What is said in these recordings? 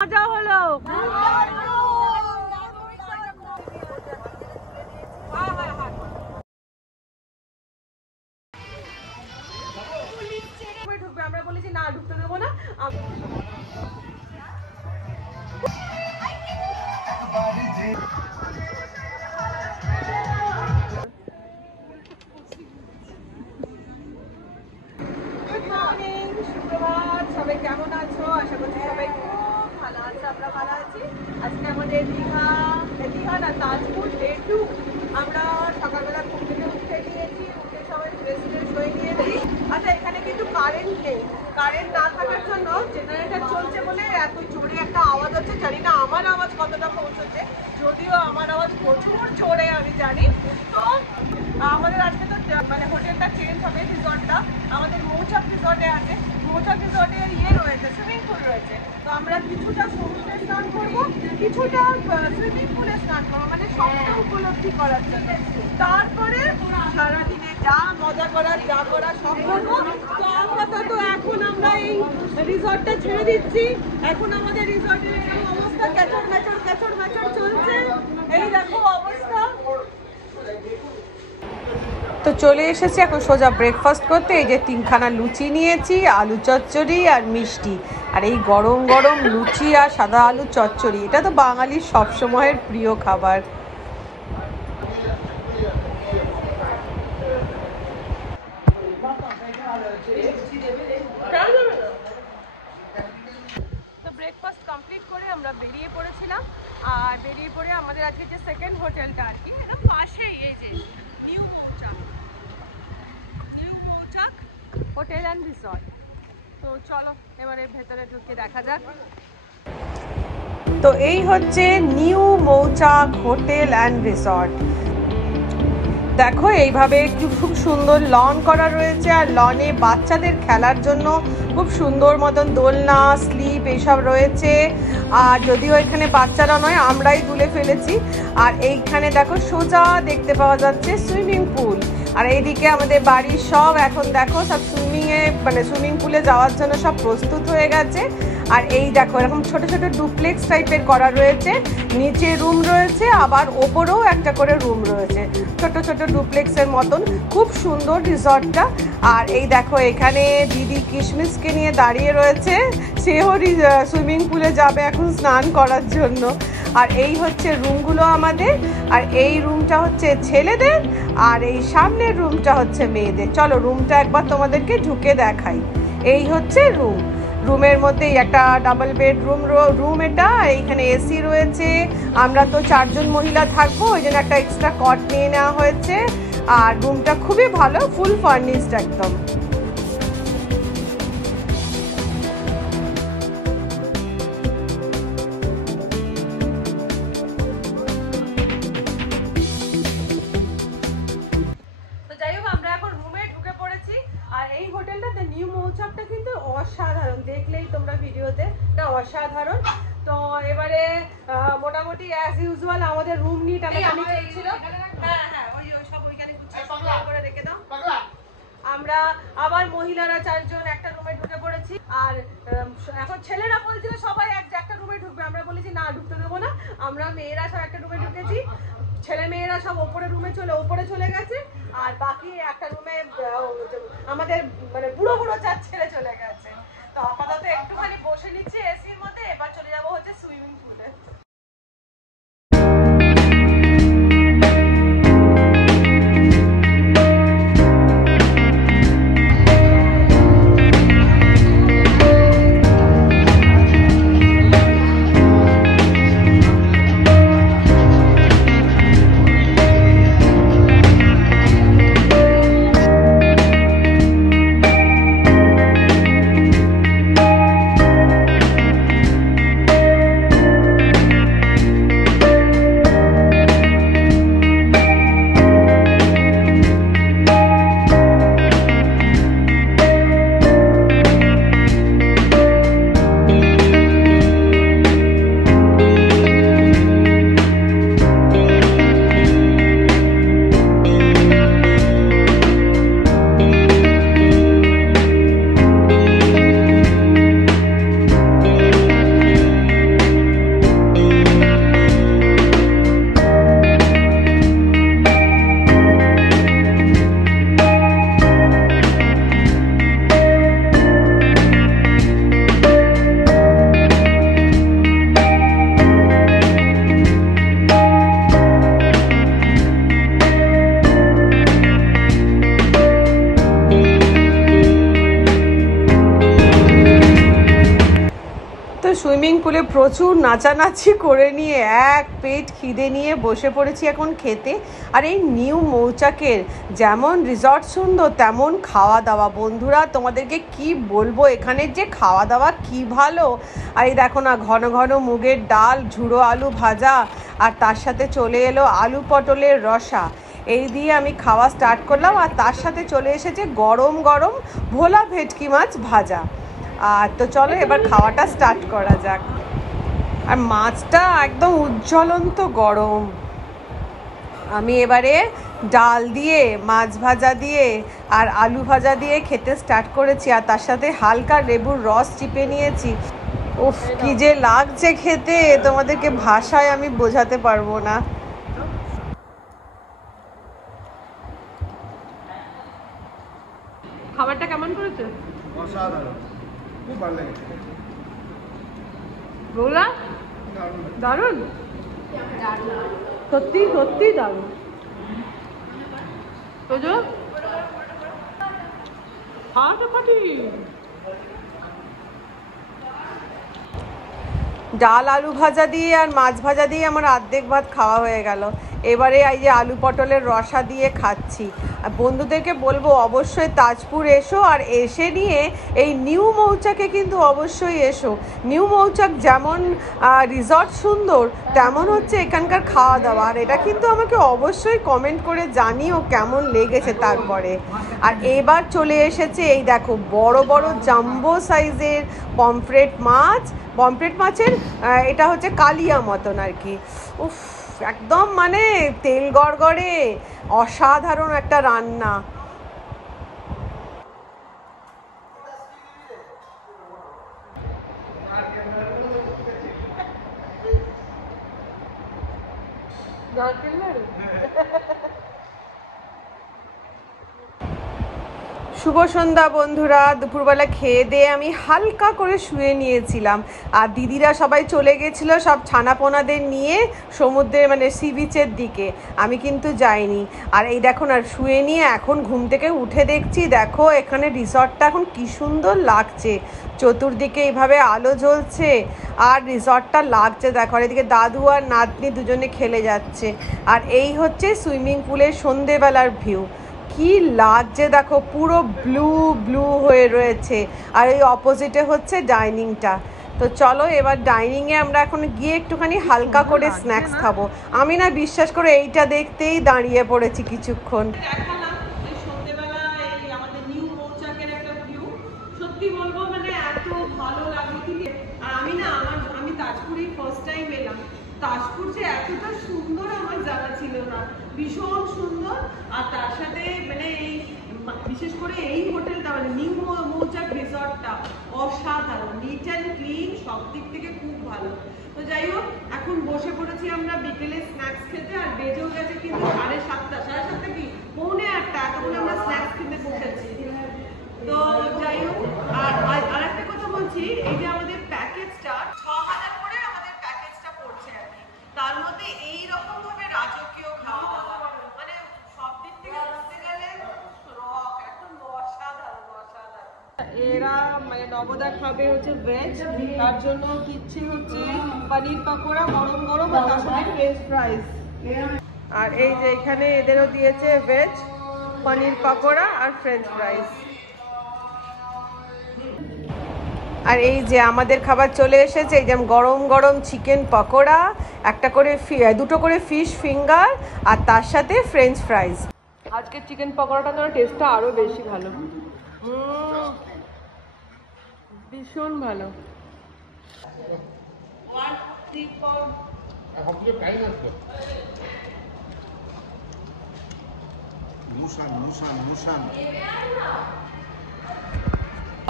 মজা হলো। আমরা বলেছি না ঢুকতে দেবো না। সুপ্রভাত, সবাই কেমন আছো? আশা করছি সবাই খুব ভালো আছে, আমরা ভালো আছি। আজকে আমাদের দীঘা না তাজপুর ডে 2। আমরা সকালবেলা ঘুম থেকে উঠে নিয়েছি, উঠে সবাই ফ্রেশ হয়ে নিয়েছি। আচ্ছা, এখানে কিন্তু কারেন্ট নেই। কারেন্ট না থাকার জন্য জেনারেটর চলছে বলে এত জোরে একটা আওয়াজ হচ্ছে। জানি না আমার আওয়াজ কতটা পৌঁছচ্ছে, যদিও আমার আওয়াজ প্রচুর জোরে আমি জানি। তো আমাদের আজকে তো মানে হোটেলটা চেঞ্জ হবে, রিসর্টটা আমাদের মৌচাক রিসর্টে আছে। মৌচাক রিসর্টে রয়েছে, সুইমিং পুল রয়েছে। তো আমরা কিছুটা সমুদ্রে স্নান করবো, কিছুটা সুইমিং পুলে স্নান করবো, মানে সবটা উপলব্ধি করার জন্য। তারপরে সারাদিনে যা মজা করার যা করা সব করবো। তো আপাতত এখন আমরা এই রিসর্টটা ছেড়ে দিচ্ছি। এখন আমাদের রিসর্টের এরকম অবস্থা, ক্যাচর ম্যাচর চলছে। এই দেখো অবস্থা। তো চলে এসেছি এখন সোজা ব্রেকফাস্ট করতে। এই যে 3খানা লুচি নিয়েছি, আলু চচ্চড়ি আর মিষ্টি। আর এই গরম গরম লুচি আর সাদা আলু চচ্চড়ি, এটা তো বাঙালির সবসময়ের প্রিয় খাবার। তো ব্রেকফাস্ট কমপ্লিট করে আমরা বেরিয়ে পড়েছিলাম। আর বেরিয়ে পড়ে আমাদের আজকে যে সেকেন্ড হোটেলটা আর কি, এটা পাশেই, এই যে নিউ মৌচাক হোটেল অ্যান্ড রিসর্ট। তো চলো এবারে ভেতরে ঢুকে দেখা যাক। তো এই হচ্ছে নিউ মৌচাক হোটেল অ্যান্ড রিসর্ট। দেখো এইভাবে খুব সুন্দর লন করা রয়েছে, আর লনে বাচ্চাদের খেলার জন্য খুব সুন্দর মতন দোলনা, স্লিপ এইসব রয়েছে। আর যদিও এখানে বাচ্চারা নয়, আমরাই তুলে ফেলেছি। আর এইখানে দেখো সোজা দেখতে পাওয়া যাচ্ছে সুইমিং পুল। আর এইদিকে আমাদের বাড়ির সব এখন দেখো সব সুইমিং পুলে যাওয়ার জন্য সব প্রস্তুত হয়ে গেছে। আর এই দেখো এরকম ছোট ছোট ডুপ্লেক্স টাইপের করা রয়েছে, নিচে রুম রয়েছে, আবার ওপরেও একটা করে রুম রয়েছে, ছোট ছোট ডুপ্লেক্সের মতন। খুব সুন্দর রিসর্টটা। আর এই দেখো এখানে দিদি কিশমিশকে নিয়ে দাঁড়িয়ে রয়েছে, সেও সুইমিং পুলে যাবে এখন স্নান করার জন্য। আর এই হচ্ছে রুমগুলো আমাদের। আর এই রুমটা হচ্ছে ছেলেদের, আর এই সামনের রুমটা হচ্ছে মেয়েদের। চলো রুমটা একবার তোমাদেরকে ঢুকে দেখাই। এই হচ্ছে রুমের মধ্যেই একটা ডাবল বেডরুম রুম এটা। এইখানে এসি রয়েছে। আমরা তো 4জন মহিলা থাকবো, ওই জন্য একটা এক্সট্রা কট নিয়ে নেওয়া হয়েছে। আর রুমটা খুবই ভালো, ফুল ফার্নিশড একদম। এই হোটেলটাতে নিউ মৌচাকটা কিন্তু অসাধারণ, দেখলেই তোমরা ভিডিওতে, এটা অসাধারণ। তো এবারে মোটামুটি অ্যাজ ইউজুয়াল আমাদের রুম নিয়ে টানাটানি চলছিল। হ্যাঁ ওই সব ওইখানে করে রেখে দাও। আমরা আবার মহিলারা 4জন একটা রুমে ঢুকে পড়েছি। আর এখন ছেলেরা বলছিল সবাই একটা রুমে ঢুকবে, আমরা বলেছি না ঢুকতে দেবো না। আমরা মেয়েরা সব একটা রুমে ঢুকেছি, ছেলে মেয়েরা সব ওপরে চলে গেছে। আর বাকি একটা রুমে আমাদের মানে বুড়ো 4 ছেলে চলে গেছে। তো আপাতত একটুখানি বসে নিচ্ছি এসির মধ্যে, এবার চলে যাবো হচ্ছে সুইমিং পুলে। করে প্রচুর নাচানাচি করে নিয়ে এক পেট খিদে নিয়ে বসে পড়েছি এখন খেতে। আর এই নিউ মৌচাকের যেমন রিসর্ট সুন্দর তেমন খাওয়া দাওয়া। বন্ধুরা তোমাদেরকে কি বলবো, এখানের যে খাওয়া দাওয়া কি ভালো। আর এই দেখো না, ঘন ঘন মুগের ডাল, ঝুড়ো আলু ভাজা, আর তার সাথে চলে এলো আলু পটলের রসা। এই দিয়ে আমি খাওয়া স্টার্ট করলাম। আর তার সাথে চলে এসেছে গরম গরম ভোলা ভেটকি মাছ ভাজা। আর তো চলো এবার খাওয়াটা স্টার্ট করা যাক। আর মাছটা একদম উজ্জ্বলন্ত গরম। আমি এবারে ডাল দিয়ে, মাছ ভাজা দিয়ে আর আলু ভাজা দিয়ে খেতে স্টার্ট করেছি। আর তার সাথে হালকা লেবুর রস চিপে নিয়েছি। উফ, কি যে লাগছে খেতে, তোমাদেরকে ভাষায় আমি বোঝাতে পারবো না। খাবারটা কেমন করেছে? অসাধারণ, খুব ভালো লেগেছে। বৌলা দারুণ, সত্যি সত্যি দারুণ। তোজো ফাটাফাটি। ডাল আলু ভাজা দিয়ে আর মাছ ভাজা দিয়ে আমার অর্ধেক ভাত খাওয়া হয়ে গেল। এবারে এই যে আলু পটলের রসা দিয়ে খাচ্ছি। আর বন্ধুদেরকে বলবো অবশ্যই তাজপুর এসো, আর এসে নিয়ে এই নিউ মৌচাকে কিন্তু অবশ্যই এসো। নিউ মৌচাক যেমন রিসর্ট সুন্দর, তেমন হচ্ছে এখানকার খাওয়া দাওয়া। আর এটা কিন্তু আমাকে অবশ্যই কমেন্ট করে জানিও কেমন লেগেছে তারপরে। আর এবার চলে এসেছে এই দেখো বড় বড় জাম্বো সাইজের পমফ্রেট মাছ। পমফ্রেট মাছের এটা হচ্ছে কালিয়া মতন আর কি। উফ, একদম মানে তেল গড়গড়ে অসাধারণ একটা রান্না। শুভ সন্ধ্যা বন্ধুরা। দুপুরবেলা খেয়ে দিয়ে আমি হালকা করে শুয়ে নিয়েছিলাম। আর দিদিরা সবাই চলে গেছিলো সব ছানাপোনাদের নিয়ে সমুদ্রের মানে সি বিচের দিকে। আমি কিন্তু যাইনি। আর এই দেখো না, শুয়ে নিয়ে এখন ঘুম থেকে উঠে দেখছি, দেখো এখানে রিসর্টটা এখন কি সুন্দর লাগছে। চতুর্দিকে এইভাবে আলো জ্বলছে আর রিসর্টটা লাগছে দেখো। আর এদিকে দাদু আর নাতনি দুজনে খেলে যাচ্ছে। আর এই হচ্ছে সুইমিং পুলের সন্ধেবেলার ভিউ। কি লাগছে দেখো, পুরো ব্লু ব্লু হয়ে রয়েছে। আর এই অপোজিটে হচ্ছে ডাইনিংটা। তো চলো এবার ডাইনিংয়ে আমরা এখন গিয়ে একটুখানি হালকা করে স্ন্যাক্স খাবো। আমি না বিশ্বাস করে এইটা দেখতেই দাঁড়িয়ে পড়েছি কিছুক্ষণ। সত্যি বলবো মানে এত ভালো লাগলো। আর আমি তাজপুরেই ফার্স্ট টাইম এলাম। তাজপুর যে এতটা সুন্দর আমার জানা ছিল না, ভীষণ সুন্দর। আর তার সাথে মানে এই বিশেষ করে এই হোটেলটা মানে নিউ মৌচাক রিসর্টটা অসাধারণ, নিট অ্যান্ড ক্লিন, সব দিক থেকে খুব ভালো। তো যাই হোক, এখন বসে পড়েছি আমরা বিকেলে স্ন্যাক্স খেতে। আর বেজেও গেছে কিন্তু 7:30, 7:30 কি 7:45, এতক্ষণ আমরা স্ন্যাক্স খেতে বসেছি। তো যাই হোক, আর একটা কথা বলছি, এই যে আমাদের প্যাকেজটা 6,000 করে আমাদের প্যাকেজটা পড়ছে আর কি। তার মধ্যে এইরকম ভাবে রাজকীয় খাওয়া দাওয়া, মানে সব দিক থেকে বলতে গেলে একদম অসাধারণ অসাধারণ। এরা মানে নবদা খাবে হচ্ছে ভেজ, তার জন্য কিচ্ছে হচ্ছে পনির পাকোড়া গরম গরম, আর তার সাথে ফ্রেঞ্চ ফ্রাইজ। আর এই যে এখানে এদেরও দিয়েছে ভেজ পনির পাকোড়া আর ফ্রেঞ্চ ফ্রাইজ। আর এই যে আমাদের খাবার চলে এসেছে, এই যেমন গরম গরম চিকেন পকোড়া, একটা করে দুটো করে ফিশ ফিঙ্গার, আর তার সাথে ফ্রেঞ্চ ফ্রাইজ। আজকে চিকেন পকোড়াটা তো টেস্টটা আরো বেশি ভালো, ভীষণ ভালো।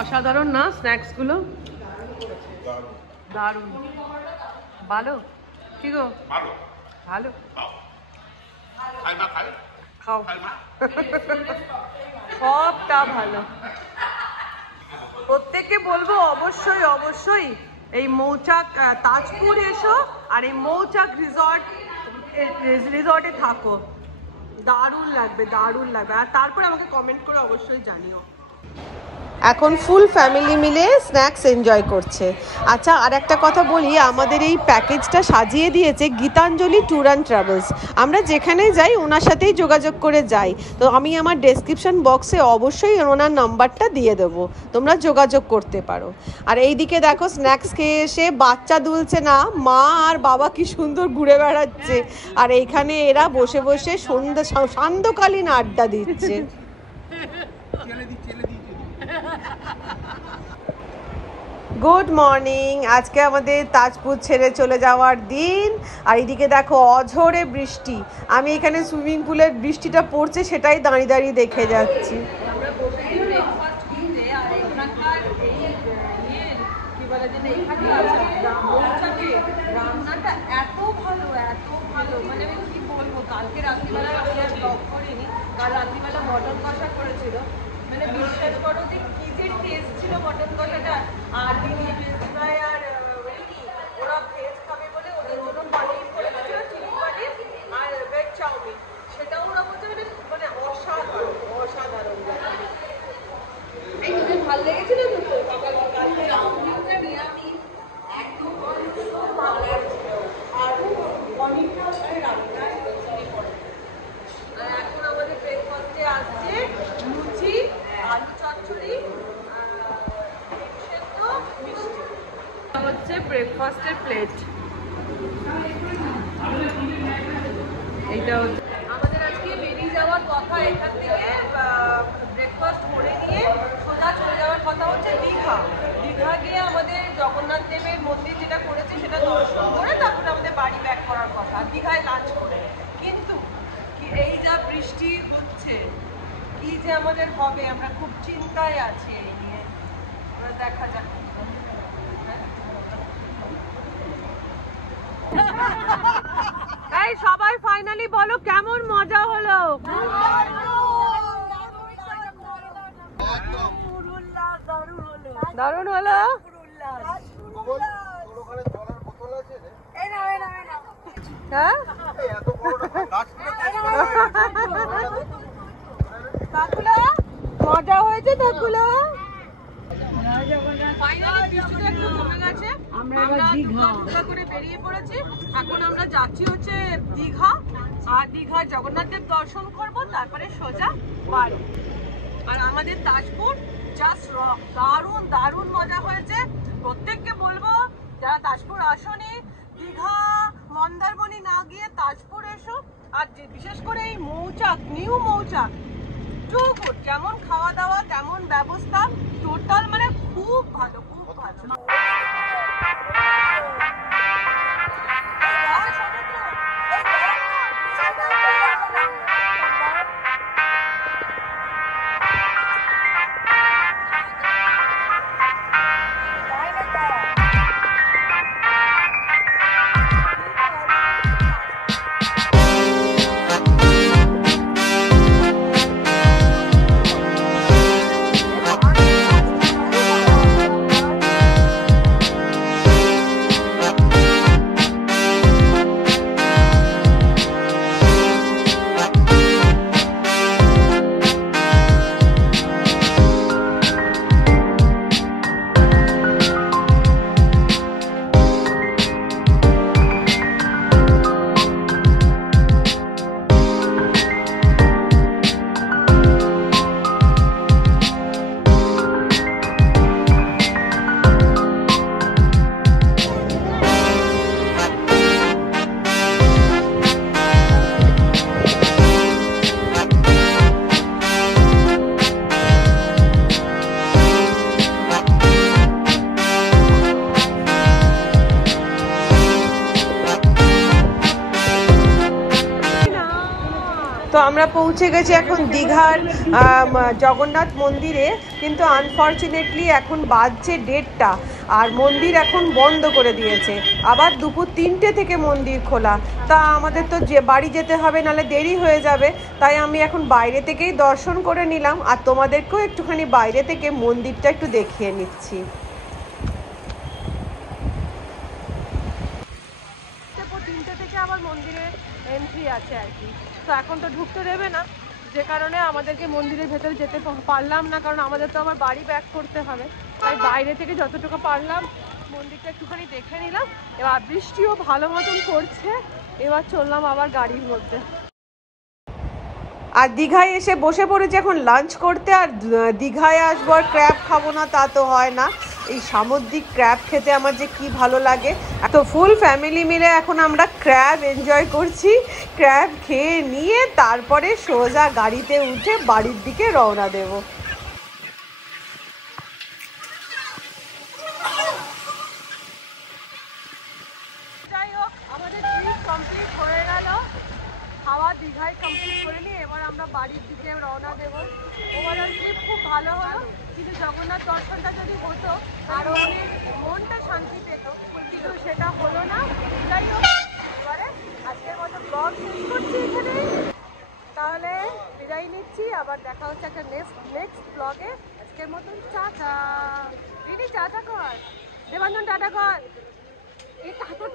অসাধারণ না স্ন্যাক্স গুলো, দারুণ ভালো। কি গো, ভালো খাও, সবটা ভালো। প্রত্যেককে বলবো অবশ্যই অবশ্যই এই মৌচাক তাজপুর এসো, আর এই মৌচাক রিসর্টে থাকো, দারুণ লাগবে দারুণ লাগবে। আর তারপর আমাকে কমেন্ট করে অবশ্যই জানিও। এখন ফুল ফ্যামিলি মিলে স্ন্যাক্স এনজয় করছে। আচ্ছা, আর একটা কথা বলি, আমাদের এই প্যাকেজটা সাজিয়ে দিয়েছে গীতাঞ্জলি ট্যুর অ্যান্ড ট্রাভেলস। আমরা যেখানেই যাই ওনার সাথেই যোগাযোগ করে যাই। তো আমি আমার ডেসক্রিপশন বক্সে অবশ্যই ওনার নাম্বারটা দিয়ে দেবো, তোমরা যোগাযোগ করতে পারো। আর এইদিকে দেখো স্ন্যাক্স খেয়ে এসে বাচ্চা দুলছে না, মা আর বাবা কি সুন্দর ঘুরে বেড়াচ্ছে, আর এইখানে এরা বসে বসে সান্ধ্যকালীন আড্ডা দিচ্ছে। Good morning. আজকে আমাদের তাজপুর ছেড়ে চলে যাওয়ার দিন, আর এদিকে দেখো অঝোরে বৃষ্টি। আমি এখানে সুইমিং পুলের বৃষ্টিটা পড়ছে সেটাই দাঁড়িয়ে দাঁড়িয়ে দেখে যাচ্ছি। রান্নাটা এত ভালো মানে আমি কি বলবো, কালকে রাত্রিবেলা ব্লগ করিনি, কাল রাত্রিবেলা মটন কষা করেছিল, মানে বিশ্বাস করো যে কি যে টেস্ট ছিল মটন কষাটা। আর দিদি ভাই আর ওরা ভেজ খাবে বলে ওদের জন্য পনির করেছিল, চিলি পনির আর ভেজ চাউমিন, সেটাও ওরা বলছে মানে অসাধারণ অসাধারণ। এই ভালো লেগেছিল তো সকাল চাউমিনটা নিরামিষ একদম ভালো লাগছিল, আর পনিরটা রান্না পড়ে। আর এখন আমাদের ব্রেকফাস্টে আসছে লুচি, আলু চচ্চড়ি, সেদ্ধ, মিষ্টি। হচ্ছে ব্রেকফাস্টের প্লেট। এইটা হচ্ছে আমাদের আজকে বেরিয়ে যাওয়ার কথা। এখান থেকে ব্রেকফাস্ট করে নিয়ে সোজা চলে যাওয়ার কথা হচ্ছে দীঘা। দীঘা গিয়ে আমাদের জগন্নাথ দেবের মন্দির যেটা করেছে সেটা দর্শন করে তারপরে আমাদের বাড়ি ব্যাক করার কথা, দীঘায় লাঞ্চ করে। কিন্তু এই যা বৃষ্টি হচ্ছে, কি যে আমাদের হবে, আমরা খুব চিন্তায় আছি এই নিয়ে। দেখা যাক। এই সবাই ফাইনালি বলো কেমন মজা হলো? দারুণ হলো। হ্যাঁ, মজা হয়েছে থাকুলা। বেরিয়ে পড়েছি, এখন আমরা যাচ্ছি হচ্ছে দীঘা। আর দীঘার জগন্নাথ দেব দর্শন করবো, তারপরে সোজা বাড়ি। আর আমাদের তাজপুর জাস্ট দারুণ দারুণ মজা হয়েছে। প্রত্যেককে বলবো যারা তাজপুর আসনি, দীঘা মন্দারমণি না গিয়ে তাজপুর এসো। আর বিশেষ করে এই মৌচাক, নিউ মৌচাক, টু গুড। যেমন খাওয়া দাওয়া তেমন ব্যবস্থা, টোটাল মানে খুব ভালো, খুব ভালো। তো আমরা পৌঁছে গেছি এখন দীঘার জগন্নাথ মন্দিরে, কিন্তু আনফর্চুনেটলি এখন বাজছে 1:30টা, আর মন্দির এখন বন্ধ করে দিয়েছে। আবার দুপুর 3টে থেকে মন্দির খোলা। তা আমাদের তো বাড়ি যেতে হবে, নাহলে দেরি হয়ে যাবে। তাই আমি এখন বাইরে থেকেই দর্শন করে নিলাম, আর তোমাদেরকেও একটুখানি বাইরে থেকে মন্দিরটা একটু দেখিয়ে নিচ্ছি। 3টে থেকে আবার মন্দিরে এন্ট্রি আছে আর কি। তো এখন তো ঢুকতে দেবে না, যে কারণে আমাদেরকে মন্দিরের ভেতরে যেতে পারলাম না, কারণ আমাদের তো আবার বাড়ি ব্যাক করতে হবে। তাই বাইরে থেকে যতটুকু পারলাম মন্দিরটা একটুখানি দেখে নিলাম। এবার বৃষ্টিও ভালো মতন পড়ছে, এবার চললাম আবার গাড়ির মধ্যে। আর দীঘায় এসে বসে পড়েছি এখন লাঞ্চ করতে। আর দীঘায় আসবো আর ক্র্যাব খাবো না তা তো হয় না। এই সামুদ্রিক ক্র্যাব খেতে আমার যে কি ভালো লাগে। তো ফুল ফ্যামিলি মিলে এখন আমরা ক্র্যাব এনজয় করছি। ক্র্যাব খেয়ে নিয়ে তারপরে সোজা গাড়িতে উঠে বাড়ির দিকে রওনা দেব। যাই হোক, আমাদের ট্রিপ কমপ্লিট হয়ে গেল। খাওয়া দীঘায় কমপ্লিট করে নিয়ে এবার আমরা বাড়ির দিকে রওনা দেবো। ওভারঅল ট্রিপ খুব ভালো হলো, কিন্তু জগন্নাথ দর্শনটা যদি হতো আরও অনেক মনটা শান্তি পেত, কিন্তু সেটা হলো না। যাই হোক, এবারে আজকের মতো ব্লগ শেষ করছি এখানে। তাহলে বিদায় নিচ্ছি, আবার দেখা হচ্ছে একটা নেক্সট ব্লগে। আজকের মতন টাটা। দিদি টাটা কর, দেবাঞ্জন টাটা কর। এই টাটা